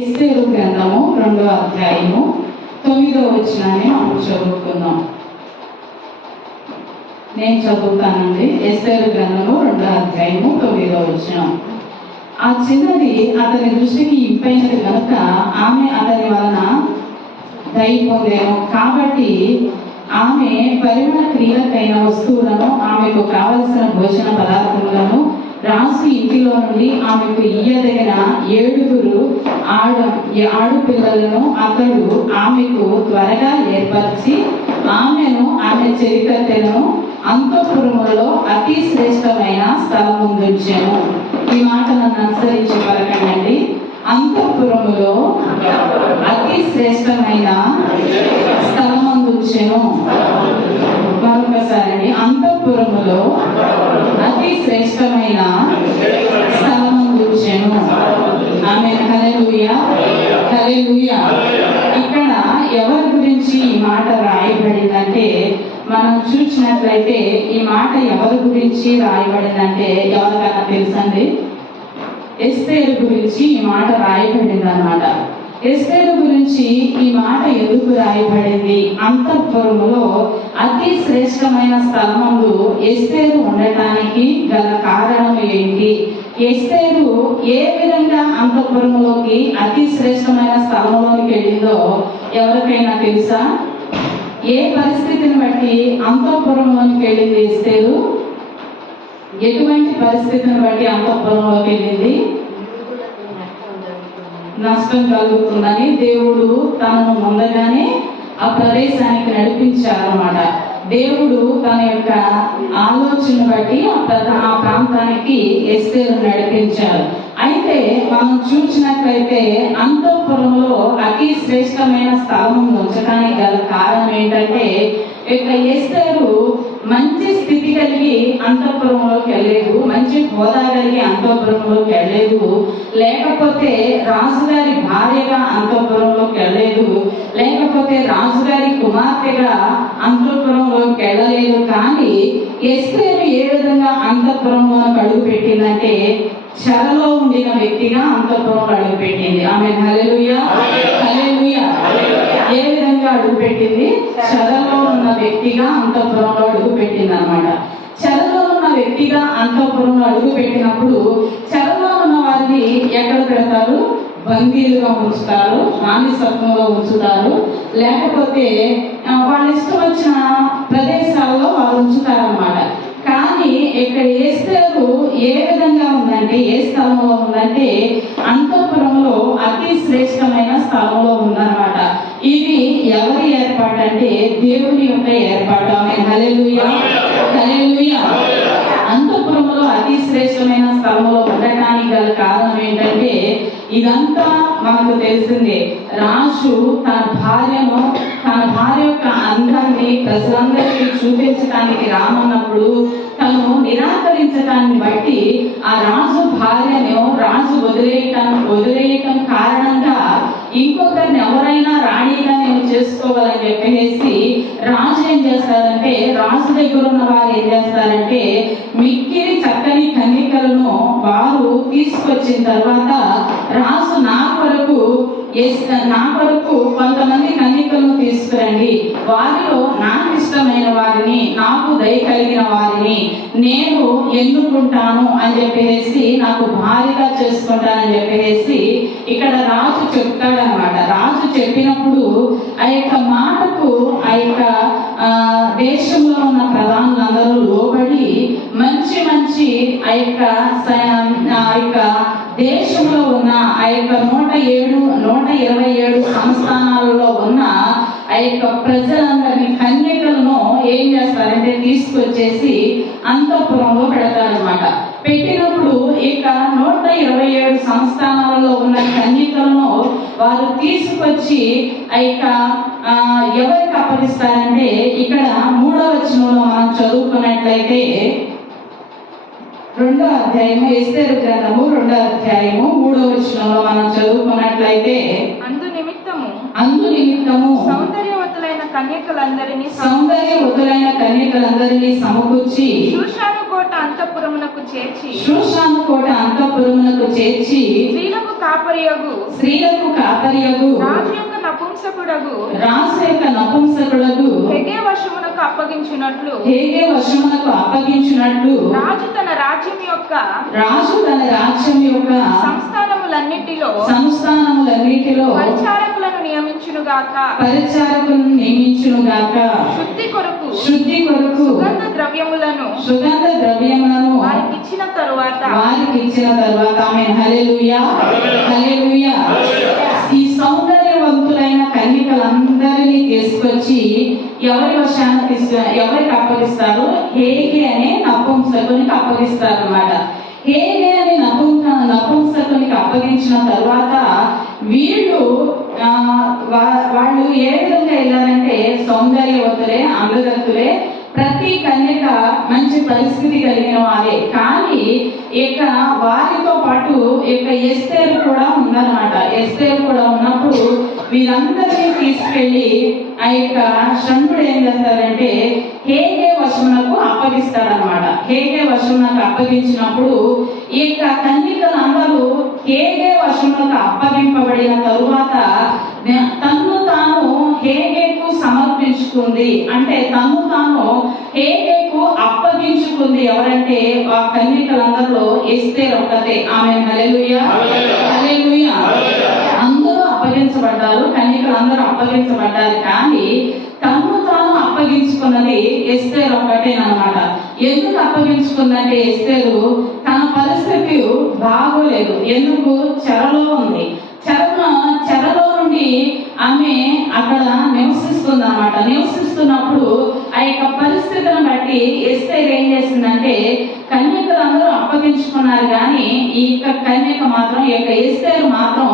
ఎస్తేరు గ్రంథము 2వ అధ్యాయము 9వ వచనాన్ని మనం చదువుకుందాం. నేను చదువుతానండి. ఎస్తేరు గ్రంథము 2వ అధ్యాయము 9వ వచనం. ఆ చిన్నది అతని దృష్టికి ఇంపైనది కనుక ఆమె అతని వలన దయ పొందేను. కాబట్టి ఆమె పరిమళ క్రియలకైన వస్తువులను, ఆమెకు కావలసిన భోజన పదార్థములను రాజు ఇంటిలో నుండి ఆమెకు ఇయ్యదగిన 7 ఆడపిల్లలను అతడు ఆమెకు త్వరగా ఏర్పరిచి ఆమెను ఆమె చెరికత్తెను అంతఃపురములో అతి శ్రేష్టమైన స్థలము ఉంచాను. ఈ మాట నన్ను అనుసరించి పలకండి. అంతఃపురములో అతి శ్రేష్టమైన స్థలమందు ఉంచెను. మరొకసారి, అంతఃపురములో అతి శ్రేష్టమైన స్థలమందు ఉంచెను. ఆమేన్. హల్లెలూయా, హల్లెలూయా. ఇక్కడ ఎవరి గురించి ఈ మాట రాయబడిందంటే, మనం చూసినట్లయితే ఈ మాట ఎవరి గురించి రాయబడిందంటే ఎవరికైనా తెలుసండి? ఎస్తేరు గురించి ఈ మాట రాయబడింది అన్నమాట. ఎస్తేరు గురించి ఈ మాట ఎందుకు రాయబడింది? అంతఃపురములో అతి శ్రేష్టమైన స్థలమందు ఎస్తేరు ఉండటానికి గల కారణం ఏంటి? ఎస్తేరు ఏ విధంగా అంతఃపురములోకి అతి శ్రేష్టమైన స్థలంలోకి వెళ్ళిందో ఎవరికైనా తెలుసా? ఏ పరిస్థితిని బట్టి అంతఃపురంలోకి వెళ్ళింది ఎస్తేరు? ఎటువంటి పరిస్థితిని బట్టి అంతఃపురంలోకి వెళ్ళింది? నష్టం కలుగుతుందని దేవుడు తనను ముందుగానే ఆ ప్రదేశానికి నడిపించారన్నమాట. దేవుడు తన యొక్క ఆలోచన బట్టి ఆ ప్రాంతానికి ఎస్తేరు నడిపించారు. అయితే మనం చూసినట్లయితే అంతఃపురంలో అతి శ్రేష్టమైన స్థలం ఉంచడానికి గల కారణం ఏంటంటే, ఇక ఎస్తేరు మంచి స్థితి కలిగి అంతఃపురంలోకి వెళ్ళలేదు, మంచి హోదా కలిగి అంతఃపురంలోకి వెళ్ళలేదు, లేకపోతే రాజుగారి భార్యగా అంతఃపురంలోకి వెళ్ళలేదు, లేకపోతే రాజుగారి కుమార్తెగా అంతఃపురంలోకి వెళ్ళలేదు. కానీ ఎస్తేరు ఏ విధంగా అంతఃపురంలోకి అడుగు పెట్టిందంటే, చెరలో ఉండిన వ్యక్తిగా అంతఃపురంలో అడుగు పెట్టింది. ఆమె హల్లెలూయా, హల్లెలూయా. ఏ విధంగా అడుగు పెట్టింది? చెరలో ఉన్న వ్యక్తిగా అంతఃపురంలో అడుగు పెట్టింది అన్నమాట. చెరలో ఉన్న వ్యక్తిగా అంతఃపురంలో అడుగు పెట్టినప్పుడు చెరలో ఉన్న వారిని ఎక్కడ పెడతారు? బందీలుగా ఉంచుతారు, మానసత్వంలో ఉంచుతారు, లేకపోతే వాళ్ళ ఇష్టం వచ్చిన ప్రదేశాల్లో వాళ్ళు ఉంచుతారన్నమాట. కానీ ఇక్కడ ఎస్తేరు ఏ విధంగా ఉందంటే, ఏ స్థలంలో ఉందంటే అంతఃపురంలో అతి శ్రేష్టమైన స్థలంలో ఉందన్నమాట. ఇది ఎవరి ఏర్పాటు అంటే దేవుని యొక్క ఏర్పాటు. ఆమె హల్లెలూయా, హల్లెలూయా. అంతఃపురంలో అతి శ్రేష్టమైన స్థలంలో ఉండటానికి గల కారణం ఏంటంటే, ఇదంతా మనకు తెలిసిందే. రాజు తన భార్య యొక్క అందాన్ని ప్రజలందరికీ చూపించడానికి రామన్నప్పుడు తను నిరాకరించడాన్ని బట్టి ఆ రాజు భార్యను రాజు వదిలేయటం కారణంగా ఇంకొకరిని ఎవరైనా రాణిగా నేను చేసుకోవాలని చెప్పేసి రాజు ఏం చేస్తారంటే, రాజు దగ్గర ఉన్న వారు ఏం చేస్తారంటే, మిక్కిలి చక్కని కన్యకలను వారు తీసుకొచ్చిన తర్వాత రాజు నా కొరకు కొంతమంది కన్యకలను తీసుకురండి, వారిలో నాకు ఇష్టమైన వారిని, నాకు దయ కలిగిన వారిని నేను ఎన్నుకుంటాను అని చెప్పేసి, నాకు భార్యగా చేసుకుంటానని చెప్పేసి ఇక్కడ రాజు చెప్తాడనమాట. రాజు చెప్పినప్పుడు ఆ యొక్క మాటకు ఆ యొక్క దేశంలో ఉన్న ప్రధానులందరూ లోబడి మంచి ఆ యొక్క దేశంలో ఉన్న ఆ యొక్క 127 సంస్థానాలలో ఉన్న ఆ యొక్క ప్రజలందరినీ, కన్యకలను ఏం చేస్తారంటే తీసుకొచ్చేసి అంతఃపురంలో పెడతారనమాట. పెట్టినప్పుడు ఇక 127 సంస్థానాలలో ఉన్న కన్యకలను వారు తీసుకొచ్చి ఆ యొక్క ఎవరికి అప్పగిస్తారంటే, ఇక్కడ 3వ వచనంలో మనం చదువుకున్నట్లయితే 2వ అధ్యాయము, ఎస్తేరు గ్రంథము 2వ అధ్యాయము 3వ వచనంలో మనం చదువుకున్నట్లయితే, అందు నిమిత్తము సౌందర్యవతులైన కన్యకలందరినీ సమకూర్చి కోట అంతఃపురమునకు చేర్చి షూషాను కోట అంతఃపురమునకు చేర్చి స్త్రీలకు కాపరియగు రాజు యొక్క నపుంసకుడగు హెగే వశమునకు అప్పగించినట్లు రాజు తన రాజ్యం యొక్క సంస్థానములన్నిటిలో పరిచారకులను నియమించునుగాక శుద్ధి కొరకు సుగంధ ద్రవ్యములను వారికి ఇచ్చిన తరువాత ఆమేన్. హల్లెలూయా, హల్లెలూయా. ఈ సౌందర్యవంతులైన కన్యకలందరినీ తీసుకొచ్చి ఎవరికి అప్పగిస్తారు? హేగే అనే నపుంసకునికి అప్పగిస్తారు అన్నమాట. హేగే అనే నపుంసకునికి అప్పగించిన తర్వాత వాళ్ళు ఏ విధంగా వెళ్ళారంటే సౌందర్యవతులే, అందగత్తులే, ప్రతి కన్యక మంచి పరిస్థితి కలిగిన వారే. కానీ ఇక వారితో పాటు ఇక ఎస్తేరు కూడా ఉందన్నమాట. ఎస్తేరు కూడా ఉన్నప్పుడు వీరందరినీ తీసుకెళ్లి ఆ యొక్క శంకుడు ఏం చేస్తారంటే హేగే వశమునకు అప్పగిస్తాడనమాట. హేగే వశమునకు అప్పగించినప్పుడు ఈ యొక్క కన్యకలందరూ హేగే వశమునకు అప్పగింపబడిన తరువాత తన్ను తాను హేగేకు సమర్పించుకుంది. అంటే తన్ను తాను హేగేకు అప్పగించుకుంది. ఎవరంటే ఆ కన్యకలందరిలో ఎస్తేరు ఒక్కతే. ఆమె హల్లెలూయా, హల్లెలూయా. అందరూ అప్పగించబడ్డారు, కన్యకలు అందరూ అప్పగించబడ్డారు. కానీ తన్ను తాను అప్పగించుకున్నది ఎస్తేరు ఒక్కటేనమాట. ఎందుకు అప్పగించుకుందంటే ఎస్తేరు తన పరిస్థితి బాగోలేదు. ఎందుకు? చెరలో ఉంది. చెరలో నుండి ఆమె అక్కడ నివసిస్తుంది అన్నమాట. నివసిస్తున్నప్పుడు ఆ యొక్క పరిస్థితిని బట్టి ఎస్తేరు ఏం చేసిందంటే కన్యకలందరూ అప్పగించుకున్నారు, కానీ ఈ యొక్క కన్యక మాత్రం, ఈ యొక్క ఎస్తేరు మాత్రం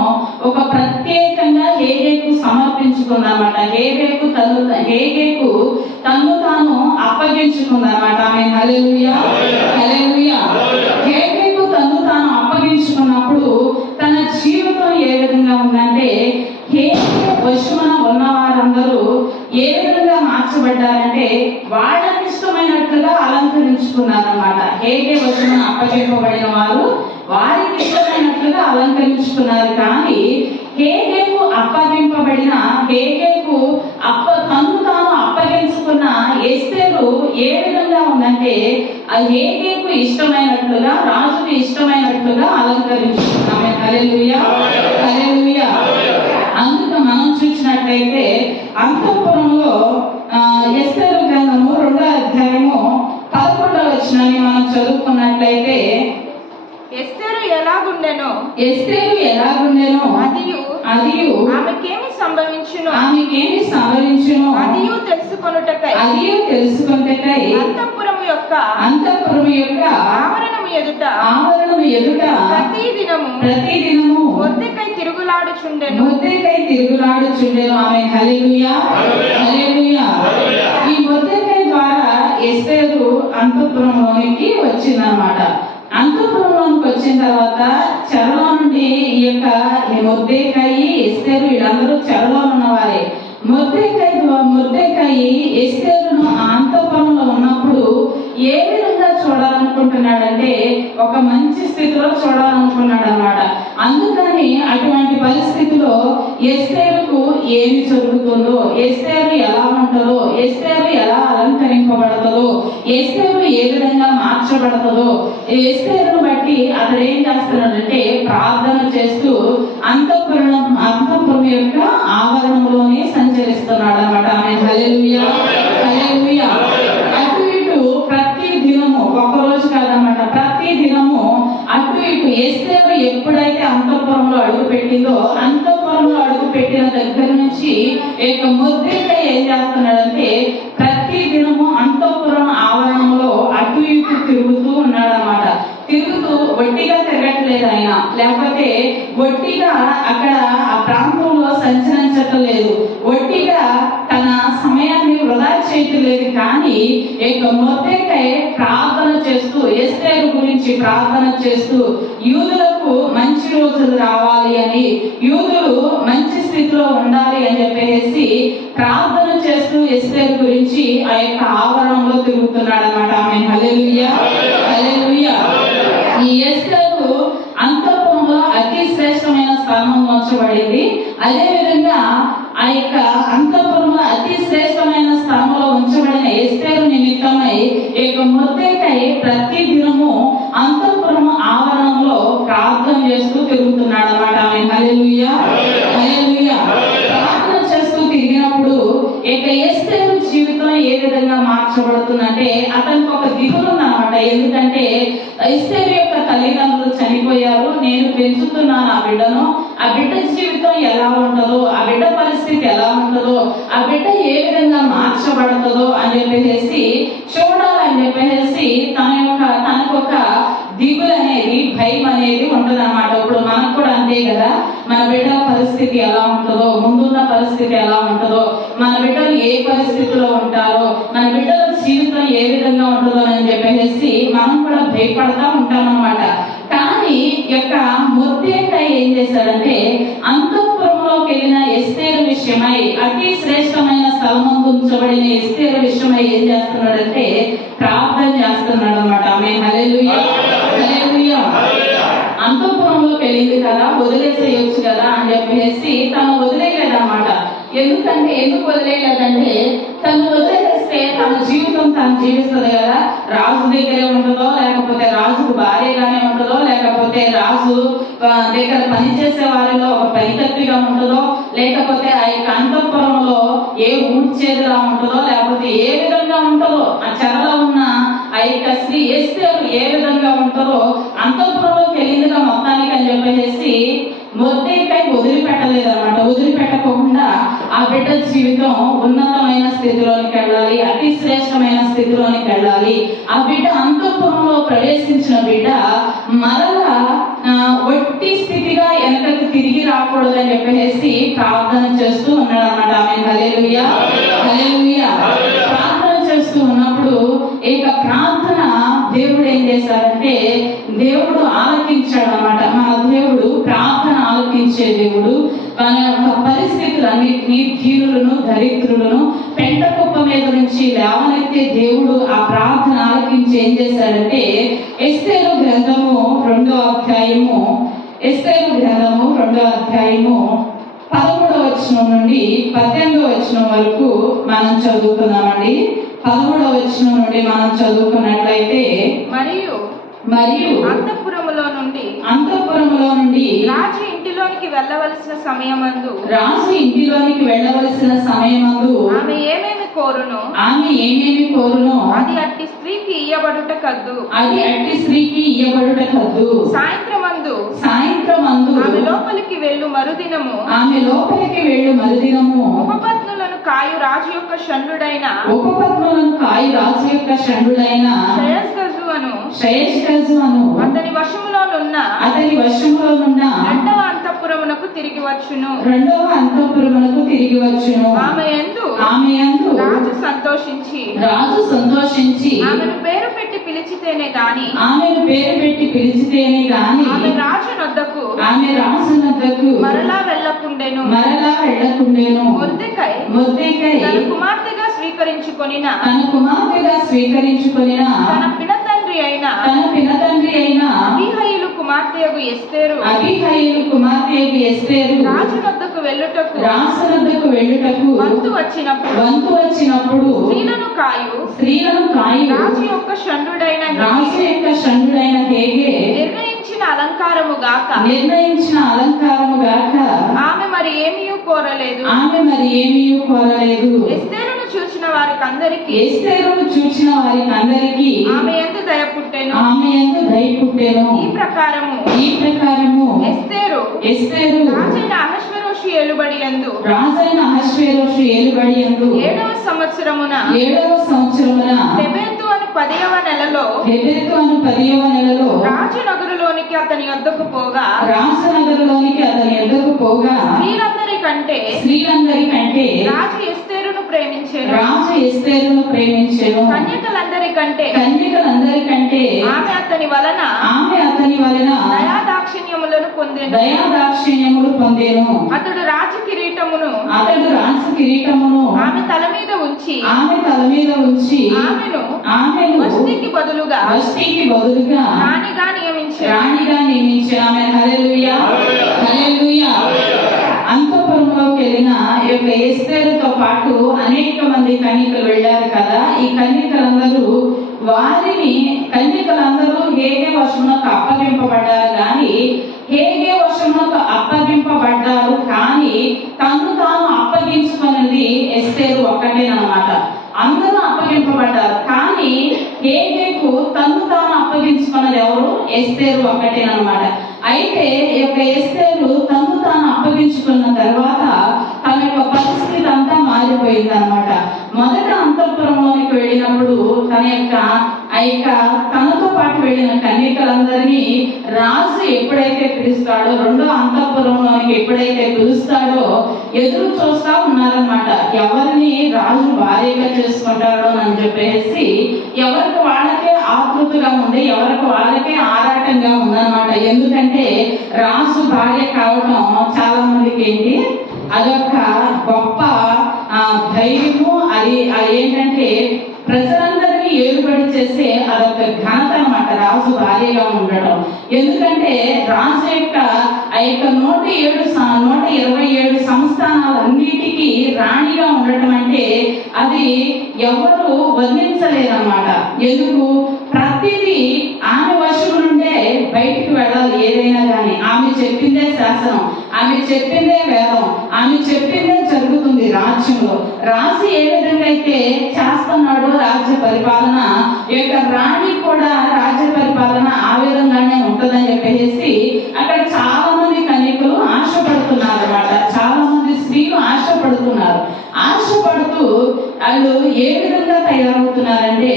ఒక ప్రత్యేకంగా హేగేకు సమర్పించుకుంది అన్నమాట. హేగేకు తన్ను తాను అప్పగించుకుంది అన్నమాట. ఆమె హల్లెలూయా, హల్లెలూయా. హేగేకు తన్ను తాను అప్పగించుకున్నప్పుడు తన జీవితం ఏ విధంగా ఉందంటే హేగే వశమున ఉన్న వారందరూ ఏ విధంగా మార్చబడ్డారంటే వాళ్ళకి ఇష్టమైనట్లుగా అలంకరించుకున్నారన్నమాట. హేగే వశమున అప్పగింపబడిన వారు వారికి ఇష్టమైనట్లుగా అలంకరించుకున్నారు. కానీ హేగేకు అప్పగింపబడిన తన్ను తాను అప్పగించుకున్న ఎస్తేరు ఏ విధంగా ఉందంటే ఆ హేగేకు ఇష్టమైనట్లుగా, రాజుకు ఇష్టమైనట్లుగా అలంకరించుకున్నాము. హల్లెలూయా, హల్లెలూయా. అందుకు మనం చూసినట్లయితే అంతఃపురంలో ఎస్తేరు గ్రంథము 2వ అధ్యాయము 11వ వచనాన్ని మనం చదువుకున్నట్లయితే ఎస్తేరు ఎలాగుండెనో అదియు ఆమెకేమి సంభవించును అదియు తెలుసుకొనుటకై అంతఃపురము యొక్క ఆవరణము ఎదుట ప్రతి దినము మొర్దెకై తిరుగులాడుచుండెను. ఆమె హల్లెలూయా, హల్లెలూయా. ఈ మొర్దెకై ద్వారా ఎస్తేరు అంతఃపురంలోనికి వచ్చిందన్నమాట. అంతఃపురంలోనికి వచ్చిన తర్వాత చెరలో నుండి ఈ యొక్క మొర్దెకాయి, ఎస్తేరు వీళ్ళందరూ చెరలో ఉన్నవారే. మొర్దెకాయి ఎస్తేరును అంతఃపురంలో ఉన్నప్పుడు ఏ విధంగా చూడాలనుకుంటున్నాడంటే ఒక మంచి స్థితిలో చూడాలనుకున్నాడు అన్నమాట. అందుకని అటువంటి పరిస్థితిలో ఎస్తేరుకు ఏమి జరుగుతుందో, ఎస్తేరు ఎలా ఉంటుందో, ఎస్తేరు ఎలా అలంకరింపబడతాదో, ఎస్తేరు ఏ విధంగా మార్చబడతాదో, ఎస్తేరును బట్టి అతడు ఏం చేస్తున్నాడంటే ప్రార్థన చేస్తూ అంతఃపురం యొక్క ఆవరణంలోనే సంచరిస్తున్నాడు అన్నమాట. ఆమె హల్లెలూయా, హల్లెలూయా. అటు ఇటు ప్రతి దినము, ఒక్కరోజు కాదన్నమాట, ప్రతి దినము అటు ఇటు ఎస్తేరు ఎప్పుడైతే అంతఃపురంలో అడుగు పెట్టిందో, అంతఃపురంలో అడుగు పెట్టిన దగ్గర నుంచి మొర్దెకై ఏం చేస్తున్నాడంటే ప్రతి దినము అంతఃపురం ఆవరణంలో అటు ఇటు తిరుగుతూ ఉన్నాడన్నమాట. తిరుగుతూ ఒట్టిగా తిరగట్లేదు ఆయన, లేకపోతే ఒట్టిగా అక్కడ ఆ ప్రాంతంలో సంచరించట్లేదు, ఒట్టిగా తన సమయాన్ని వృధా చేయట్లేదు. కానీ మొర్దెకై ప్రార్థన చేస్తూ, ఎస్తేరు గురించి ప్రార్థన చేస్తూ, యూదులకు మంచి మంచి రోజులు రావాలి అని, యూదులు మంచి స్థితిలో ఉండాలి అని చెప్పేసి ప్రార్థన చేస్తూ ఎస్తేరు గురించి ఆ యొక్క ఆవరణంలో తిరుగుతున్నాడు అనమాట. ఆమె హల్లెలూయా, హల్లెలూయా. ఈ ఎస్తేరు అంతఃపురంలో అతి శ్రేష్టమైన స్థానం ఉంచబడింది. అదే విధంగా ఆ యొక్క అంతఃపురంలో అతి శ్రేష్టమైన స్థానంలో ఉంచబడిన ఎస్తేరు నిమిత్తమై ఈ యొక్క మొర్దెకై ప్రతి దినము అంతఃపురం ఆవరణంలో ప్రార్థన చేస్తూ తిరుగుతున్నాడు అన్నమాట. ఆమె హల్లెలూయా, హల్లెలూయా. ప్రార్థన చేస్తూ తిరిగినప్పుడు ఇక ఎస్తేరు జీవితం ఏ విధంగా మార్చబడుతుందంటే అతనికి ఒక దిగులు ఉందన్నమాట. ఎందుకంటే ఎస్తేరు యొక్క తల్లిదండ్రులు చనిపోయారు, నేను పెంచుతున్నాను ఆ బిడ్డను, ఆ బిడ్డ జీవితం ఎలా ఉంటుందో, ఆ బిడ్డ పరిస్థితి ఎలా ఉంటుందో, ఆ బిడ్డ ఏ విధంగా మార్చబడుతుందో అని చెప్పేసి చూడాలని చెప్పేసి తనకు ఒక దిగులు అనేది, భయం అనేది ఉంటుంది అన్నమాట. ఇప్పుడు మనకు కూడా అంతే కదా, మన బిడ్డల పరిస్థితి ఎలా ఉంటుందో, ముందున్న పరిస్థితి ఎలా ఉంటుందో, మన బిడ్డలు ఏ పరిస్థితిలో ఉంటారో, మన బిడ్డల జీవితం ఏ విధంగా ఉంటుందో అని చెప్పేసి మనం కూడా భయపడతా ఉంటాం అన్నమాట. కానీ యొక్క మొర్దెకై ఏం చేశాడంటే అంతఃపురంలోకి వెళ్ళిన ఎస్తేరు విషయమై, అతి శ్రేష్టమైన స్థలమందు ఉంచబడిన ఎస్తేరు విషయమై ఏం చేస్తున్నాడంటే ప్రార్థన చేస్తున్నాడు అన్నమాట. ఆమె హల్లెలూయా, హల్లెలూయా. అంతఃపురంలోకి వెళ్ళింది కదా, వదిలేసేయొచ్చు కదా అని చెప్పేసి తను వదిలేయలేదన్నమాట. ఎందుకు వదిలేయలేదంటే తను వదిలేస్తే తన జీవితం తను జీవిస్తుంది కదా, రాజు దగ్గరే ఉంటుందో, లేకపోతే రాజుకు భార్యగానే ఉంటుందో, లేకపోతే రాజు దగ్గర పనిచేసే వారిలో ఒక పనికత్తిగా ఉంటుందో, లేకపోతే ఆ యొక్క అంతఃపురంలో ఏ ఊడ్చేదిలా ఉంటుందో, లేకపోతే ఏ విధంగా ఉంటుందో, ఆ చెరలో ఉన్న ఆ యొక్క స్త్రీ ఎస్తేరు ఏ విధంగా ఉంటుందో అంతఃపురంలోకి వెళ్ళిందిగా మొత్తానికి అని చెప్పేసి మొర్దెకై వదిలిపెట్టలేదు అనమాట. వదిలిపెట్టకుండా ఆ బిడ్డ జీవితం ఉన్నతమైన స్థితిలోనికి వెళ్ళాలి, అతి శ్రేష్టమైన స్థితిలోనికి వెళ్ళాలి. ఆ బిడ్డ అంతఃపురంలో ప్రవేశించిన బిడ్డ మరలా ఒట్టి స్థితిగా వెనకకి తిరిగి రాకూడదు అని చెప్పేసి ప్రార్థన చేస్తూ ఉన్నాడు అన్నమాట. ఆమె హల్లెలూయా, హల్లెలూయా. ప్రార్థన చేస్తూ ఉన్నప్పుడు ఇక ప్రార్థన దేవుడు ఏం చేశాడంటే దేవుడు ఆలకించాడు అన్నమాట. మన దేవుడు ప్రార్థన ఆలకించే దేవుడు. మన యొక్క పరిస్థితులన్నింటినీ, దీనులను దరిద్రులను పెంట కుప్ప మీద నుంచి లేవనెత్తే దేవుడు ఆ ప్రార్థన ఆలకించి ఏం చేశాడంటే ఎస్తేరు గ్రంథము 2వ అధ్యాయము 13వ వచనం నుండి 18వ వచనం వరకు మనం చదువుకుందామండి. 13వ వచనం నుండి మనం చదువుకున్నట్లయితే మరియు అంతఃపురములో నుండి రాజు ఇంటిలోనికి వెళ్ళవలసిన సమయమందు ఆమె ఏమేమి కోరును అది అట్టి స్త్రీకి ఇయ్యబడుట కద్దు. సాయంత్రమందు ఆమె లోపలికి వెళ్ళు మరుదినము ఉపపత్నులను కాయు రాజు యొక్క షండుడైన శ్రేయస్కజు అను అతని వశములోనున్న రెండవ అంతఃపురమునకు తిరిగి వచ్చును. ఆమె యందు రాజు సంతోషించి ఆమెను పేరు పెట్టి పిలిచితేనే గాని ఆమె రాజు నొద్దకు మరలా వెళ్ళకుండెను. మొర్దెకై తన కుమార్తెగా స్వీకరించుకొనిన తన పినతండ్రి అయిన అబీహయీలు కుమార్తెయగు ఎస్తేరు రాజు నొద్దకు వెళ్ళుటకు వంతు వచ్చినప్పుడు స్త్రీలను కాయు రాజు యొక్క షండుడైన హేగే నిర్ణయించిన అలంకారము గాక ఆమె మరి ఏమీయూ కోరలేదు. ఎస్తేరును చూచిన వారికి అందరికీ ఆమె యందు దయ పుట్టెను. ఈ ప్రకారము ఎస్తేరు రాజైన అహష్వేరోషు ఏలుబడి యందు 7వ సంవత్సరమున తెబెతు అను 10వ నెలలో రాజు నగరులోనికి అతని యొద్దకు పోగా స్త్రీలందరికంటే రాజు ఎస్తేరు ఎస్తేరును ప్రేమించెను. రాజు ఎస్తేరును ప్రేమించెను. కన్యకలందరికంటే ఆమె అతని వలన దయాదాక్షిణ్యములను పొందెను. అతడు రాజు కిరీటమును ఆమె తల మీద ఉంచి ఆమెను వష్టికి బదులుగా రాణిగా నియమించాడు. ఆమె హల్లెలూయా, హల్లెలూయా. అంతఃపురంలోకి వెళ్ళిన ఈ యొక్క ఎస్తేరుతో పాటు అనేక మంది కన్యకలు వెళ్ళారు కదా. ఈ కన్యకలందరూ హేగే వశమునకు అప్పగింపబడ్డారు కానీ తను తాను అప్పగించుకున్నది ఎస్తేరు ఒక్కటేనమాట. అందరూ అప్పగింపబడ్డారు కానీ హేగేకు తను తాను అప్పగించుకున్నది ఎవరు? ఎస్తేరు ఒక్కటేనమాట. అయితే ఈ యొక్క ఎస్తేరు తను తాను అప్పగించుకున్న తర్వాత తన యొక్క పరిస్థితి అంతా మారిపోయింది అనమాట. మొదట అంతఃపురంలోనికి వెళ్ళినప్పుడు తనతో పాటు వెళ్ళిన కన్యకలందరినీ రాజు ఎప్పుడైతే పిలుస్తాడో, రెండో అంతఃపురంలోనికి ఎప్పుడైతే పిలుస్తాడో ఎదురు చూస్తా ఉన్నారనమాట. ఎవరిని రాజు భార్యగా చేసుకుంటాడో అని చెప్పేసి ఎవరికి వాళ్ళకే ఆతృతగా ఉంది, ఎవరికి వాళ్ళకే ఆరాటంగా ఉందన్నమాట. ఎందుకంటే రాజు భార్య కావడం చాలా మందికి అదొక గొప్ప ధైర్యము. అది ఏంటంటే ప్రజలందరినీ ఏలుబడి చేసే అదొక ఘనత అన్నమాట రాజు భార్యగా ఉండటం. ఎందుకంటే రాజు యొక్క 127 సంస్థానాలన్నిటికీ రాణిగా ఉండటం అంటే అది ఎవరు వర్ణించలేరన్నమాట. ఎందుకు? ప్రతిదీ ఆమె వశం నుండే బయటికి వెళ్ళాలి. ఏదైనా కానీ ఆమె చెప్పిందే శాసనం, ఆమె చెప్పిందే వేదం, ఆమె చెప్పిందే జరుగుతుంది రాజ్యంలో. రాజు ఏ విధంగా అయితే చేస్తున్నాడో రాజ్య పరిపాలన, ఈ యొక్క రాణి కూడా రాజ్య పరిపాలన ఆ విధంగానే ఉంటుందని చెప్పేసి అక్కడ చాలా మంది కన్యకలు ఆశపడుతున్నారు అన్నమాట. చాలా మంది స్త్రీలు ఆశపడుతూ వాళ్ళు ఏ విధంగా తయారవుతున్నారంటే,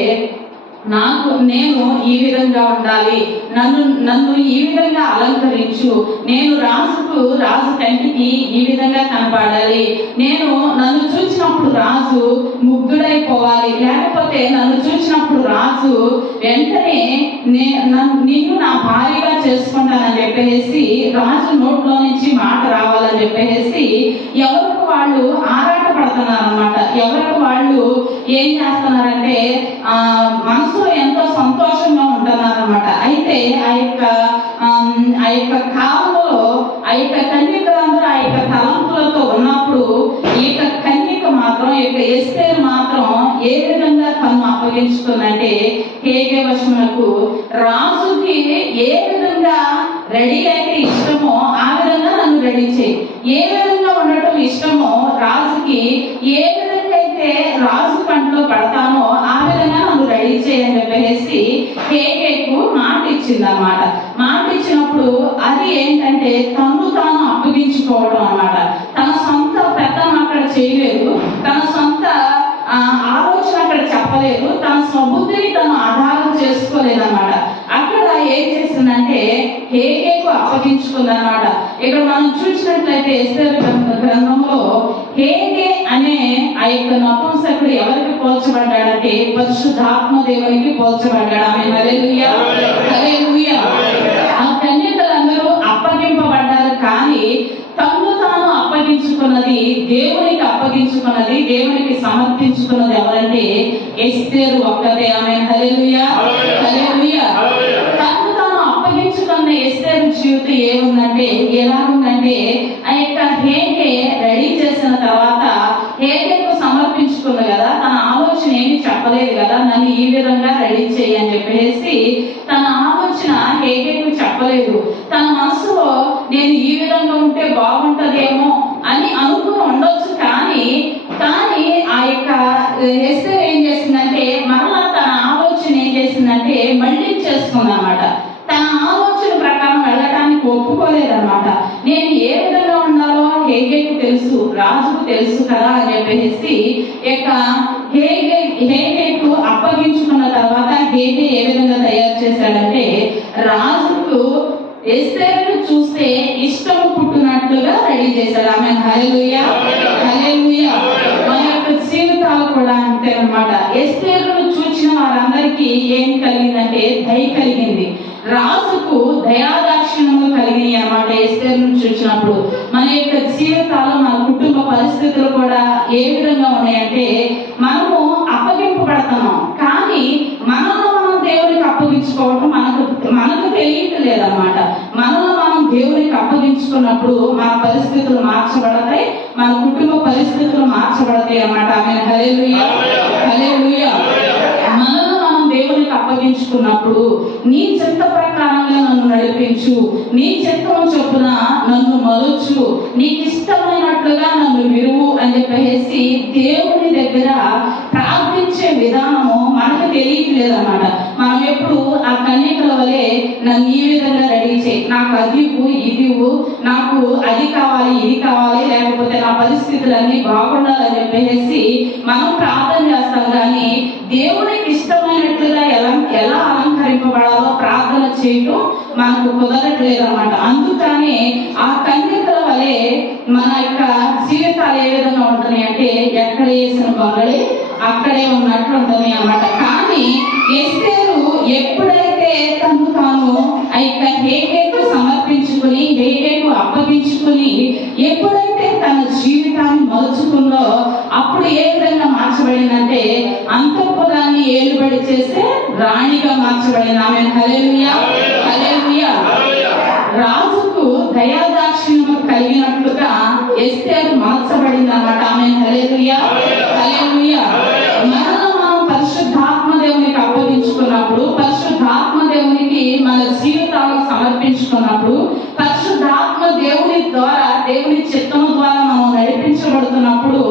నేను ఈ విధంగా ఉండాలి, నన్ను ఈ విధంగా అలంకరించు, నేను రాజు కంటికి ఈ విధంగా కనపడాలి, నన్ను చూసినప్పుడు రాజు ముగ్ధుడైపోవాలి, లేకపోతే నన్ను చూసినప్పుడు రాజు వెంటనే నిన్ను నా భార్యగా చేసుకుంటానని చెప్పేసి రాజు నోట్లో నుంచి మాట రావాలని చెప్పేసి ఎవరికి వాళ్ళు ఆరాట పడుతున్నారన్నమాట. ఎవరికి వాళ్ళు ఏం చేస్తున్నారంటే మనసులో ఎంతో సంతోషంగా ఉంటున్నారన్నమాట. అయితే ఆ యొక్క కాలంలో ఆ యొక్క కన్యకలందరూ ఆ యొక్క తలంపులతో ఉన్నప్పుడు ఈ యొక్క కన్యక మాత్రం, ఈ యొక్క ఎస్తేరు మాత్రం ఏ విధంగా తను అప్పగించుకుందంటే హేగే వశమునకు రాజుకి ఏ విధంగా రెడీ అయితే ఇష్టమో ఆ విధంగా నన్ను రెడీ చేయి, ఏ విధంగా ఉండటం ఇష్టమో రాజుకి, ఏ విధంగా అయితే రాజు కంట్లో పడతానో ఆ విధంగా నన్ను రెడీ చేయని చెప్పేసి హేగేకు మాట ఇచ్చింది అన్నమాట. మాట ఇచ్చినప్పుడు అది ఏంటంటే తను తాను అప్పగించుకోవడం అన్నమాట. తన సొంత పెత్తనం అక్కడ చేయలేదు, తన సొంత ఆలోచన అక్కడ చెప్పలేదు, తన స్వబుద్ధిని తను ఆధారం చేసుకోలేదన్నమాట. అక్కడ ఏం చేసిందంటే హేగేకు అప్పగించుకుందన్నమాట. ఇక్కడ మనం చూసినట్లయితే ఎస్తేరు గ్రంథంలో హేగే అనే ఆ యొక్క నపుంసకుడు ఎవరికి పోల్చబడ్డాడంటే పరిశుద్ధాత్మ దేవునికి పోల్చబడ్డాడు. ఆమె హల్లెలూయా, హల్లెలూయా. ఆ కన్యకలందరూ అప్పగింపబడ్డారు కానీ తను తాను అప్పగించుకున్నది, దేవునికి సమర్పించుకున్నది ఎవరంటే ఎస్తేరు ఒక్కతే. ఆమె హల్లెలూయా, హల్లెలూయా. తను తాను అప్పగించుకున్న ఎస్తేరు జీవితం ఏముందంటే, ఎలా ఉందంటే ఆ యొక్క హేగే రెడీ చేసిన తర్వాత హేగేకు సమర్పించుకుంది కదా, తన ఆలోచన ఏమి చెప్పలేదు కదా, నన్ను ఈ విధంగా రెడీ చేయి అని చెప్పేసి తన ఆలోచన హేగేకు చెప్పలేదు. తన మనసులో నేను ఈ విధంగా ఉంటే బాగుంటదేమో అని అనుకుని ఉండొచ్చు, కానీ ఆ యొక్క ఎస్తేరు ఏం చేసిందంటే మరలా తన ఆలోచన ఏం చేసిందంటే మళ్ళీ చేసుకుందన్నమాట. తన ఆలోచన ప్రకారం వెళ్ళడానికి ఒప్పుకోలేదన్నమాట. నేను ఏ విధంగా ఉండాలో హేగేకు తెలుసు, రాజుకు తెలుసు కదా అని చెప్పేసి హేగేకు అప్పగించుకున్న తర్వాత హేగే ఏ విధంగా తయారు చేశాడంటే రాజుకు ఎస్తేరును చూస్తే ఇష్టం పుట్టినట్లుగా రెడీ చేశాడు. ఆమె హల్లెలూయా, హల్లెలూయా. మన యొక్క ఏం కలిగిందంటే దయ కలిగింది. రాజుకు దయాదాక్షిణ్యములు కలిగినాయి అన్నమాట. ఎస్తేరును చూసినప్పుడు మన యొక్క జీవితాలు, మన కుటుంబ పరిస్థితులు కూడా ఏ విధంగా ఉన్నాయంటే, మనము అప్పగింపబడుతున్నాం కానీ మనలో మనం దేవునికి అప్పగించుకోవడం మనకు తెలియట్లేదన్నమాట. మనలో మనం దేవునికి అప్పగించుకున్నప్పుడు మన పరిస్థితులు మార్చబడతాయి, మన కుటుంబ పరిస్థితులు మార్చబడతాయి అన్నమాట. ఆమేన్. హల్లెలూయా, హల్లెలూయా. మనలో మనం దేవునికి అప్పగించుకున్నప్పుడు, నీ చిత్త ప్రకారంగా నన్ను నడిపించు, నీ చిత్తం చొప్పున నన్ను మలుచు, నీకు ఇష్టమైనట్లుగా నన్ను విరువు అని చెప్పేసి దేవుని దగ్గర ప్రార్థించే విధానము మనకు తెలియట్లేదన్నమాట. మనం ఎప్పుడు ఆ కన్యకల వలె నన్ను ఈ విధంగా రెడీ చేయి, నాకు అది ఇదివు, నాకు అది కావాలి ఇది కావాలి, లేకపోతే నా పరిస్థితులన్నీ బాగుండాలని చెప్పేసి మనం ప్రార్థన చేస్తాం. కానీ దేవునికి ఇష్టమైనట్లుగా ఎలా అలంకరింపబడాలో ప్రార్థన చేయటం మనకు కుదరట్లేదు అన్నమాట. అందుకని ఆ కన్యకల వలె మన యొక్క జీవితాలు ఏ విధంగా ఉంటుంది అంటే, ఎక్కడ వేసిన గొంగళి అక్కడే ఉన్నట్లు ఉంటుంది అన్నమాట. కానీ ఎస్తేరు ఎప్పుడైతే తాను ఆ యొక్క హేగేకు సమర్పించుకుని, హేగేకు అప్పగించుకుని ఎప్పుడైతే తన జీవితాన్ని మలుచుకుందో, అప్పుడు ఏ విధంగా మార్చబడిందంటే, అంతఃపురాన్ని ఏలుబడి చేసే రాణిగా మార్చబడింది. ఆమేన్. హల్లెలూయా, హల్లెలూయా. రాజుకు దయాదాక్షిణ్యం కలిగినట్లుగా ఎస్తేరు మార్చబడింది అన్నమాట. ఆమేన్. హల్లెలూయా, హల్లెలూయా. మనం పరిశుద్ధాత్మ దేవునికి అప్పగించుకున్నప్పుడు, పరిశుద్ధాత్మ దేవునికి మన జీవితాలను సమర్పించుకున్నప్పుడు, పరిశుద్ధాత్మ దేవుని ద్వారా, దేవుని చిత్తము ద్వారా మనం నడిపించబడుతున్నప్పుడు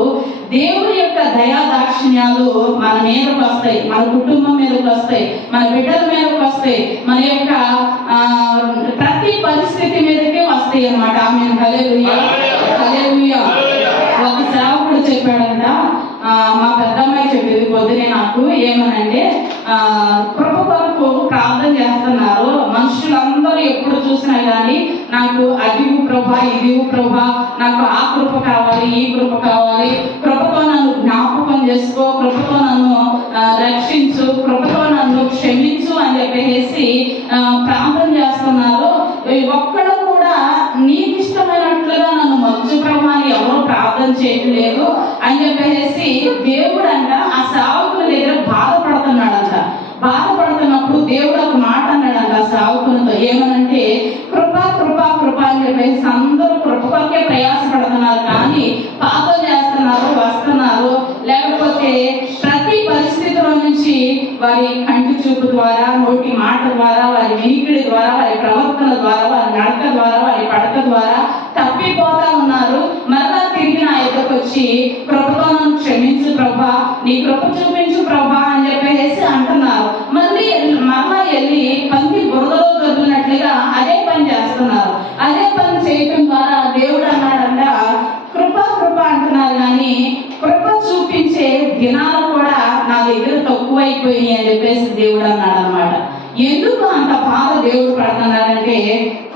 దేవుని యొక్క దయాదాక్షిణ్యాలు మన మీదకి వస్తాయి, మన కుటుంబం మీదకి వస్తాయి, మన బిడ్డల మీదకి వస్తాయి, మన యొక్క ప్రతి పరిస్థితి మీదకి వస్తాయి అన్నమాట. ఆమేన్. హల్లెలూయా, హల్లెలూయా. ఒక సేవకుడు చెప్పాడంట, మా పెద్దమ్మాయి చెప్పింది పొద్దునే నాకు, ఏమనంటే కృప కొరకు ప్రార్థన చేస్తున్నారు, మనుషులందరూ ఎప్పుడు చూసినా కానీ నాకు అదివు ప్రభా, ఇదివు ప్రభా, నాకు ఆ కృప కావాలి, ఈ కృప కావాలి, కృపతో నన్ను జ్ఞాపకం చేసుకో, కృపతో నన్ను రక్షించు, కృపతో నన్ను క్షమించు అని చెప్పేసి ప్రార్థన చేస్తున్నారు. ఒక్కడ కూడా నీకు ఇష్టమైనట్లుగా నన్ను మంచు ప్రభా అని ఎవరో ప్రార్థన చేయట్లేదు అని చెప్పేసి దేవుడు అంట ఆ సేవకుని దగ్గర బాధపడుతున్నాడంట. బాధపడుతున్నప్పుడు దేవుడు ఒక మాట అన్నాడంట ఆ సేవకునితో, ఏమనంటే, కృప కృప కృప అని చెప్పేసి అందరూ కృప కొరకే ప్రయాసపడుతున్నారు, కానీ పాపం చేస్తున్నారు, వస్తున్నారు, లేకపోతే ప్రతి పరిస్థితుల నుంచి వారి కంటి చూపు ద్వారా, నోటి మాట ద్వారా, వారి వినికిడి ద్వారా, వారి ప్రవర్తన ద్వారా, వారి నడక ద్వారా, వారి పడక ద్వారా తప్పిపోతా ఉన్నారు. మరలా తిరిగి నా ఎదురుకు వచ్చి కృపతో నన్ను క్షమించు ప్రభా, నీ కృప చూపించు ప్రభా అని చెప్పేసి అంటున్నారు. మళ్ళీ మరలా వెళ్ళి పంది బురదలో దొరికినట్లుగా అదే పని చేస్తున్నారు. అదే పని చేయటం ద్వారా దేవుడు అన్నాడంట, కృప కృప అంటున్నారు కానీ కృప చూపించే దినాలు కూడా నా దగ్గర తక్కువైపోయినాయి అని చెప్పేసి దేవుడు అన్నాడు అన్నమాట. ఎందుకు అంత బాధ దేవుడు పడుతున్నాడంటే,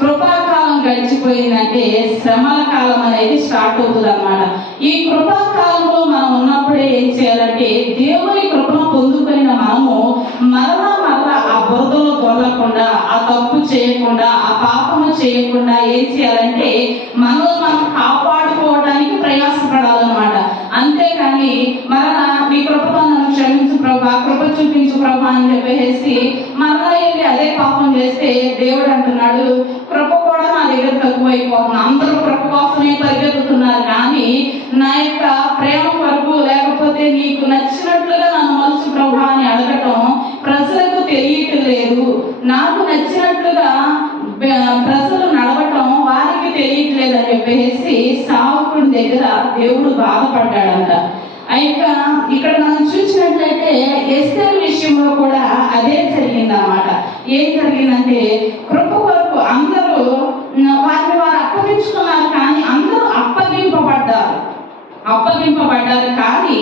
కృపాకాలం గడిచిపోయిందంటే శ్రమల కాలం అనేది స్టార్ట్ అవుతుంది అన్నమాట. ఈ కృపాకాలంలో మనం ఉన్నప్పుడే ఏం చేయాలంటే, దేవుని కృపను పొందుకున్న మనము మరలా ఆ బురదలో దొరలకుండా, ఆ తప్పు చేయకుండా, ఆ పాపము చేయకుండా ఏం చేయాలంటే మనల్ని మనం కాపాడుకోవడానికి ప్రయాసపడాలన్నమాట. అంతేకాని మరలా నీ కృపతో నన్ను క్షమించు ప్రభా, కృప చూపించు ప్రభా అని చెప్పేసి మరలా వెళ్ళి అదే పాపం చేస్తే దేవుడు అంటున్నాడు, కృప కూడా నా దగ్గర తక్కువైపోతుంది. అందరూ కృప కోసమే పరిగెత్తుతున్నారు, కానీ నా యొక్క ప్రేమ కొరకు, లేకపోతే నీకు నచ్చినట్లుగా నన్ను మలుచు ప్రభా అని అడగటం ప్రజలకు తెలియట్లేదు. నాకు నచ్చినట్లుగా ప్రజలు నడవటం వారికి తెలియట్లేదు అని చెప్పేసి సావుకుడి దగ్గర దేవుడు బాధపడ్డాడంట. ఇంకా ఇక్కడ మనం చూసినట్లయితే ఎస్తేరు విషయంలో కూడా అదే జరిగిందన్నమాట. ఏం జరిగిందంటే, కృప కొరకు అందరూ వారిని వారు అప్పగించుకున్నారు, కానీ అందరూ అప్పగింపబడ్డారు కానీ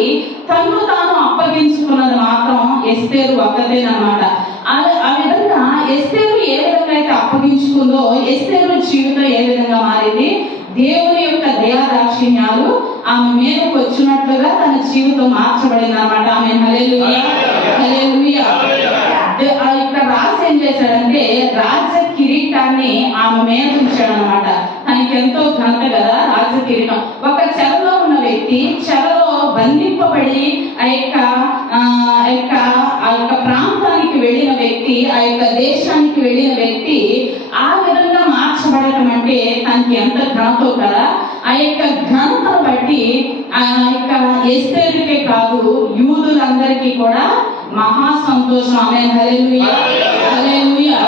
తను తాను అప్పగించుకున్నది మాత్రం ఎస్తేరు ఒక్కదేనమాట. ఆ విధంగా ఎస్తేరు ఏ విధంగా అయితే అప్పగించుకుందో, ఎస్తేరు జీవితం ఏ విధంగా మారింది, దేవుని యొక్క దయాదాక్ష దయాదాక్షిణ్యాలు ఆమె మీదకు వచ్చినట్లుగా తన జీవితం మార్చబడింది అనమాట. ఆమె హల్లెలూయా హల్లెలూయా. ఇక్కడ రాజు ఏం చేశాడంటే రాజ కిరీటాన్ని ఆమె మీద ఉంచాడు అనమాట. తనకి ఎంతో ఘనత కదా రాజ కిరీటం. ఒక చెరలో ఉన్న వ్యక్తి చెరలో బంధింపబడి ఆ యొక్క ప్రాంతానికి వెళ్ళిన వ్యక్తి, ఆ యొక్క దేశానికి వెళ్ళిన వ్యక్తి ఆ విధంగా మార్చబడటం అంటే తనకి ఎంత ఘనతో కదా. ఆ యొక్క ఘనతను బట్టి ఆ యొక్క ఎస్తేరుకే కాదు యూదులందరికీ కూడా మహా సంతోషం. ఆమె హల్లెలూయా హల్లెలూయా.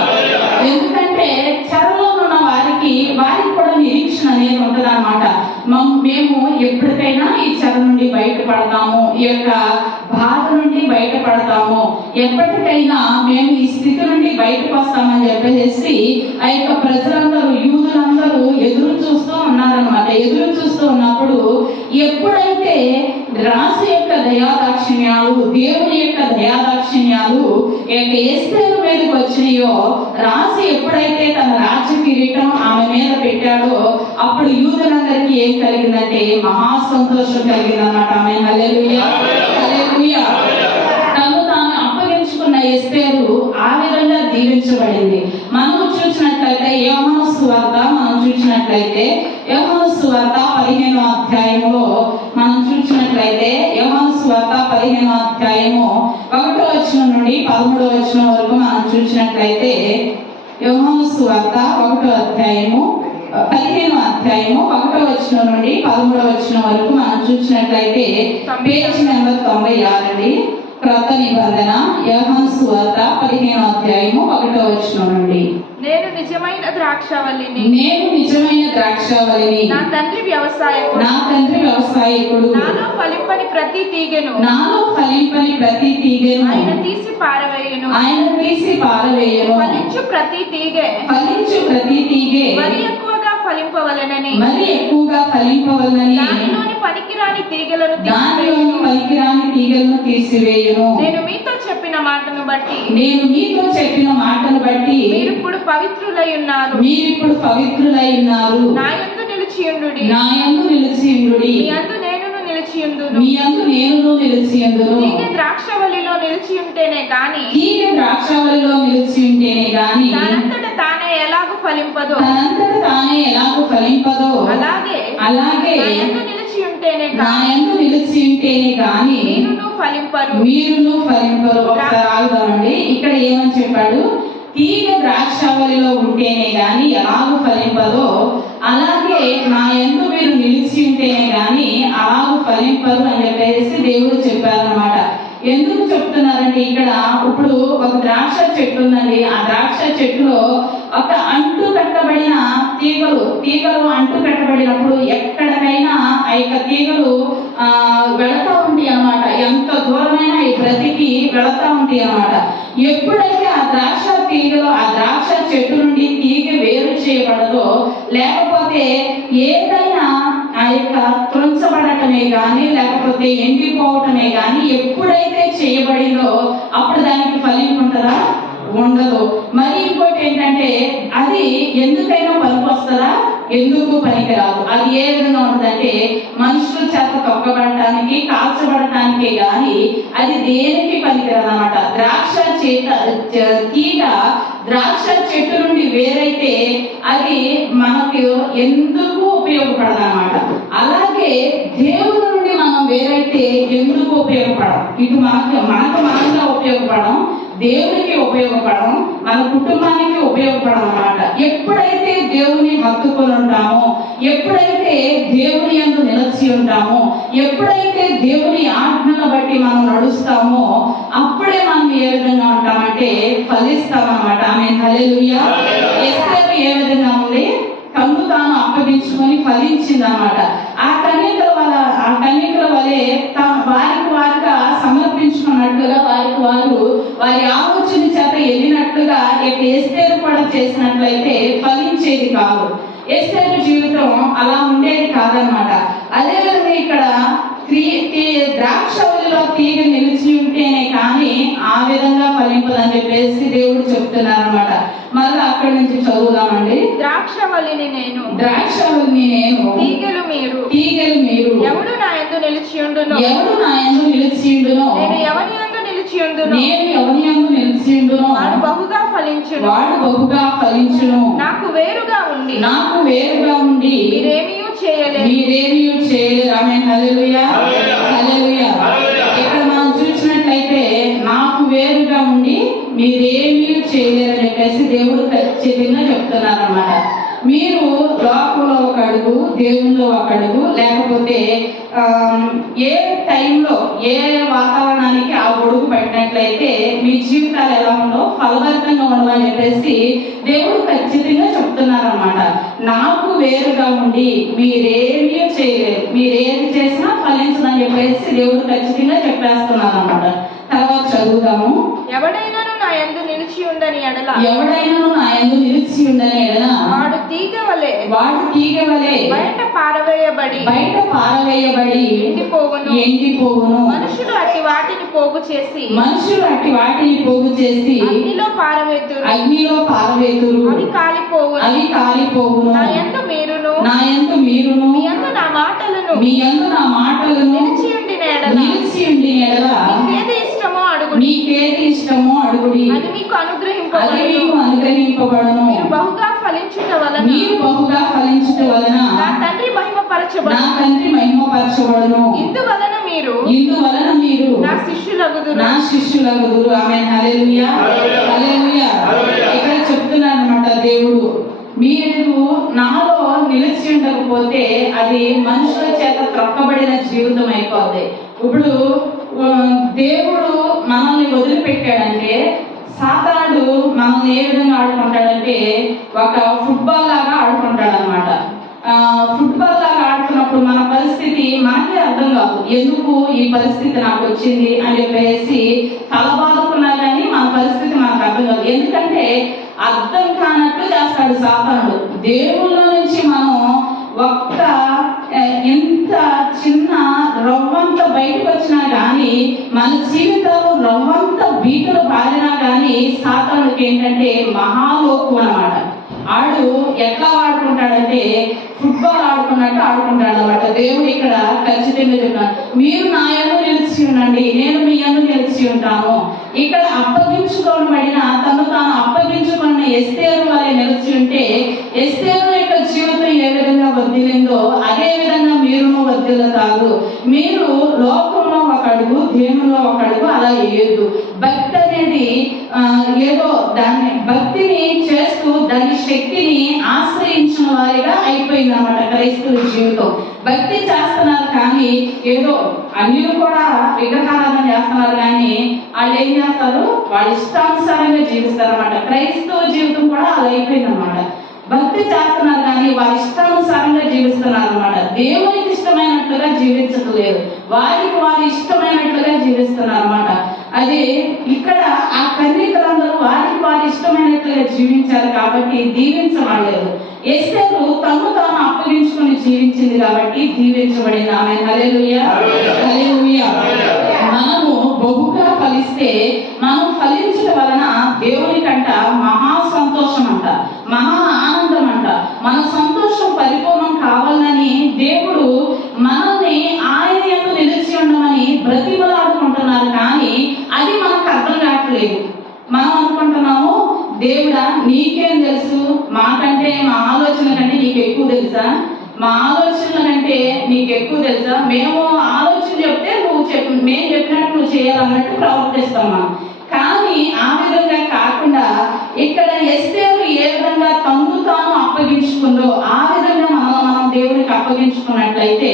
ఎందుకంటే చెరలో ఉన్న వారికి కూడా నిరీక్షణ అనేది ఉంటది అనమాట. మేము ఎప్పటికైనా ఈ చెర నుండి బయటపడతాము, ఈ యొక్క బాధ నుండి బయటపడతాము, ఎప్పటికైనా మేము ఈ స్థితి నుండి బయటకు వస్తామని చెప్పేసి ఆ యొక్క ప్రజలందరూ యూదులందరూ ఎదురు చూస్తూ ఉన్నారనమాట. ఎదురు చూస్తూ ఉన్నప్పుడు ఎప్పుడైతే రాజు యొక్క దయాదాక్షిణ్యాలు, దేవుని యొక్క దయాదాక్షిణ్యాలు ఎస్తేరు మీదకి వచ్చినాయో, రాజు ఎప్పుడైతే తన రాజ్య కిరీటం ఆమె మీద పెట్టాడో అప్పుడు యూదులందరికీ ఏం కలిగిందంటే మహా సంతోషం కలిగింది అన్నమాట. ఆమె హల్లెలూయా హల్లెలూయా. తను తాను అప్పగించుకున్న ఎస్తేరు ఆ విధంగా దీవించబడింది. మనం చూసినట్లయితే యోహాను సువార్త 15వ అధ్యాయంలో మనం చూసినట్లయితే యోహాను సువార్త 15వ అధ్యాయము 1వ వచనం నుండి 13వ వచనం వరకు మనం చూసినట్లయితే యోహాను సువార్త 1వ అధ్యాయము 15వ అధ్యాయము 1వ వచనం నుండి 13వ వచనం వరకు మనం చూసినట్లయితే పేజీ నెంబర్ 96 అండి. క్రొత్త నిబంధన యోహాను సువార్త 15వ అధ్యాయము 1వ వచనం నుండి. నేను నిజమైన ద్రాక్షావల్లిని, నా తండ్రి వ్యవసాయకుడు, నాలో ఫలింపని ప్రతి తీగెను ఆయన తీసి పారవేయును, ఫలించు ప్రతి తీగె మరి ఎక్కువగా ఫలింపవలెనని దానిలోని పనికిరాని తీగలను తీసివేయును. నేను మీతో చెప్పిన మాటను బట్టి మీరు ఇప్పుడు పవిత్రులై ఉన్నారు. నా యందు నిలిచియుండుడి, మీ యందు నేనును నిలిచియుందును. తీగ ద్రాక్షవల్లిలో నిలిచి ఉంటేనే గాని దానంతట తానే ఎలాగూ ఫలింపదో అలాగే నా యందు నిలిచి ఉంటేనే గాని మీరును ఫలింపరు. ఒకసారి ఆగుదామండి. ఇక్కడ ఏమని చెప్పాడు? తీగ ద్రాక్షావళిలో ఉంటేనే గాని ఎలాగూ ఫలింపదో అలాగే నా యందు మీరు నిలిచి ఉంటేనే గాని అలాగూ ఫలింపరు అని చెప్పేసి దేవుడు చెప్పారనమాట. ఎందుకు చెప్తున్నారంటే ఇక్కడ ఇప్పుడు ఒక ద్రాక్ష చెట్టు ఉందండి. ఆ ద్రాక్ష చెట్టులో ఒక అంటు కట్టబడిన తీగలు అంటు కట్టబడినప్పుడు ఎక్కడికైనా ఆ యొక్క తీగలు వెళతా ఉంటాయి అన్నమాట. ఎంత దూరమైనా ఈ బ్రతికి వెళతా ఉంటాయి అన్నమాట. ఎప్పుడైతే ఆ ద్రాక్ష తీగలో ఆ ద్రాక్ష చెట్టు నుండి తీగ వేరు చేయబడదో లేకపోతే ఏదైనా ఆ యొక్క త్రుంచబడటమే గాని లేకపోతే ఎండిపోవటమే గాని ఎప్పుడైతే చేయబడిందో అప్పుడు దానికి ఫలింపు ఉంటుందా? ఉండదు. మరి ఇంకోటి ఏంటంటే అది ఎందుకైనా పనికొస్తుందా? ఎందుకు పనికిరాదు. అది ఏ విధంగా ఉంటుందంటే మనుషుల చేత తొక్కబడటానికి కాల్చబడటానికే గాని అది దేనికి పనికిరాదు అన్నమాట. తీగ ద్రాక్ష చెట్టు నుండి వేరైతే అది మనకు ఎందుకు ఉపయోగపడదు అన్నమాట. అలాగే దేవుని నుండి మనం వేరైతే ఎందుకు ఉపయోగపడం? ఇటు మనగా ఉపయోగపడం, దేవునికి ఉపయోగపడం, మన కుటుంబానికి ఉపయోగపడం అన్నమాట. ఎప్పుడైతే దేవుని హత్తుకొని ఉంటామో, ఎప్పుడైతే దేవుని యందు నిలిచి ఉంటామో, ఎప్పుడైతే దేవుని ఆజ్ఞను బట్టి మనం నడుస్తామో అప్పుడే మనం ఏ విధంగా ఉంటామంటే ఫలిస్తామన్నమాట. ఆమె హల్లెలూయా. ఎస్తేరు ఏ విధంగా ఉంది? కన్ను తాను అప్పగించుకొని ఫలించింది అన్నమాట. ఆ కన్యకల వలె వారికి వారుగా సమర్పించుకున్నట్లుగా వారి ఆలోచన చేత వెళ్ళినట్లుగా ఎస్తేరు కూడా చేసినట్లయితే ఫలించేది కాదు. ఎస్తేరు జీవితం అలా ఉండేది కాదనమాట. అదేవిధంగా ఇక్కడ ద్రాక్షవల్లిలో తీగ నిలిచి ఉంటేనే కానీ ఆ విధంగా ఫలింపదని చెప్పేసి దేవుడు చెప్తున్నారు అనమాట. మళ్ళీ అక్కడి నుంచి చదువుదామండి. ద్రాక్షవల్లిని నేను, తీగలు నిలిచియుండునో ఎవడు నా యందు నిలిచియుండునో నేను ఎవని యందు నిలిచియుండునో నేను ఎవని యందు నిలిచియుండునో వాడు బహుగా ఫలించును. వాడు బహుగా ఫలించును. నాకు వేరుగా ఉండి మీరేమీయూ చేయలేరు. ఆమేన్. హల్లెలూయా, హల్లెలూయా. ఇక్కడ మనం చూసినట్లయితే నాకు వేరుగా ఉండి మీరేమీ చేయలేరు అని చెప్పేసి దేవుడు ఖచ్చితంగా చెప్తున్నారు అన్నమాట. మీరు లోకంలో ఒక అడుగు, దేవునిలో ఒక అడుగు, లేకపోతే ఏ టైంలో ఏ వాతావరణానికి ఆ గొడుగు పెట్టినట్లయితే మీ జీవితాలు ఎలా ఉండో ఫలభరితంగా ఉండవని చెప్పేసి దేవుడు ఖచ్చితంగా చెప్తున్నారు అన్నమాట. నాకు వేరుగా ఉండి మీరేమీ చేయలేరు, మీరేది చేసినా ఫలించదని చెప్పేసి దేవుడు ఖచ్చితంగా చెప్పేస్తున్నారు అన్నమాట. తర్వాత చదువుదాము. ఎవడైనాను నా యందు నిలిచి ఉండని ఎడల వాడు తీగ వలె బయట పారవేయబడి ఎండిపోవును. మనుషులు అట్టి వాటిని పోగు చేసి అగ్నిలో పారవేతురు. అవి కాలిపోవును. నా యందు మీరును మీ యందు నా మాటలను నిలిచి ఉండిన ఎడల నీకేది ఇష్టమో అడుగుడి, అది మీకు అనుగ్రహింపబడును. మీరు బహుగా ఫలించుట వలన నా తండ్రి మహిమపరచబడును. ఇందువలన మీరు నా శిష్యులగుదురు. ఆమేన్. హల్లెలూయా, హల్లెలూయా. ఇక్కడ చెప్తున్నాడు అన్నమాట దేవుడు, మీరు నాలో నిలిచి ఉండకపోతే అది మనుషుల చేత త్రొక్కబడిన జీవితం అయిపోద్ది. ఇప్పుడు దేవుడు మనల్ని వదిలిపెట్టాడంటే సాతానుడు మనల్ని ఏ విధంగా ఆడుకుంటాడంటే ఒక ఫుట్బాల్ లాగా ఆడుకుంటాడు అనమాట. ఫుట్బాల్ లాగా ఆడుతున్నప్పుడు మన పరిస్థితి మనకే అర్థం కాదు, ఎందుకు ఈ పరిస్థితి నాకు వచ్చింది అని చెప్పేసి తలబాదుకున్నా కానీ మన పరిస్థితి మనకు అర్థం కాదు. ఎందుకంటే అర్థం కానట్టు చేస్తాడు సాతానుడు. దేవుళ్ళ నుంచి మనం ఒక్క ఎంత చిన్న రవ్వంత బయటకు వచ్చినా గానీ మన జీవితాలు రవ్వంత బీటలు బారినా గానీ సాతానుడికి ఏంటంటే మహాలోకు అన్నమాట. ఆడు ఎట్లా ఆడుకుంటాడంటే ఫుట్బాల్ ఆడుకున్నట్టు ఆడుకుంటాడు అన్నమాట. దేవుడు ఇక్కడ ఖచ్చితంగా చెప్తున్నాడు, మీరు నా యందు నిలిచి ఉండండి, నేను మీ యందు నిలిచి ఉంటాను. ఇక్కడ అప్పగించుకోబడిన తను తాను అప్పగించుకున్న ఎస్తేరు వలె నిలిచి ఉంటే ఎస్తేరు యొక్క జీవితం ఏ విధంగా వర్ధిల్లిందో అదే విధంగా మీరును వర్ధిల్లుతారు. మీరు లోకంలో ఒక అడుగు, దేవునిలో ఒక అడుగు అలా వేయద్దు. భక్తి అనేది ఏదో దాన్ని భక్తిని చేస్తూ దాని శక్తిని ఆశ్రయించిన వారిగా అయిపోయింది అన్నమాట క్రైస్తవుల జీవితం. భక్తి చేస్తున్నారు కానీ ఏదో అన్యులు కూడా విగ్రహారాధన చేస్తున్నారు కానీ వాళ్ళు ఏం చేస్తారు, వాళ్ళ ఇష్టానుసారంగా జీవిస్తారు అన్నమాట. క్రైస్తవ జీవితం కూడా అలా అయిపోయింది అన్నమాట. భక్తి చేస్తున్నారు కానీ వారి ఇష్టానుసారంగా జీవిస్తున్నారు అన్నమాట. దేవునికి ఇష్టమైనట్లుగా జీవించట్లేదు, వారి ఇష్టమైనట్లుగా జీవిస్తున్నారు అన్నమాట. అదే ఇక్కడ ఆ కన్యకలందరూ వారి ఇష్టమైనట్లుగా జీవించారు కాబట్టి దీవించబడలేదు. ఎస్తేరు తను తాను అప్పగించుకుని జీవించింది కాబట్టి దీవించబడింది. ఆమేన్. హల్లెలూయా, హల్లెలూయా. మనము బహుగా ఫలిస్తే మనం ఫలించడం వలన దేవుని కంట మహా సంతోషం అంట, మహా ఆనందం అంట. మన సంతోషం పరిపూర్ణం కావాలని దేవుడు మనల్ని ఆయన యందు నిలిచి ఉండమని బ్రతిమలాడుకుంటున్నారు కానీ అది మనకు అర్థం కావట్లేదు. మనం అనుకుంటున్నాము, దేవుడా నీకేం తెలుసు, మాకంటే మా ఆలోచన కంటే నీకు ఎక్కువ తెలుసా, మా ఆలోచనల కంటే నీకు ఎక్కువ తెలుసా, మేము ఆలోచన చెప్తే మేము చెప్పినట్టు నువ్వు చేయాలన్నట్టు ప్రవర్తిస్తాం. కానీ ఆ విధంగా కాకుండా ఇక్కడ ఎస్తేరు ఏ విధంగా తను తాను అప్పగించుకుందో ఆ విధంగా మనం దేవుడికి అప్పగించుకున్నట్లయితే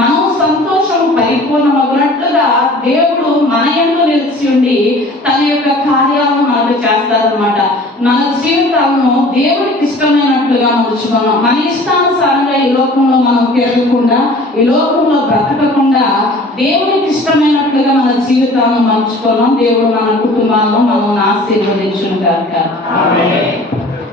మనం సంతోషం పరిపూర్ణమగునట్లుగా దేవుడు మన యందు నిలిచి ఉండి తన యొక్క కార్యాలను మనకు చేస్తారనమాట. మన జీవితాలను దేవుడికి ఇష్టమైనట్లుగా మలుచుకున్నాం. మన ఇష్టానుసారంగా ఈ లోకంలో మనం తిరగకుండా, ఈ లోకంలో బ్రతకకుండా దేవుడికి ఇష్టమైనట్లుగా మన జీవితాలను మలుచుకున్నాం. దేవుడు మన కుటుంబాలను మనం ఆశీర్వదించును గాక.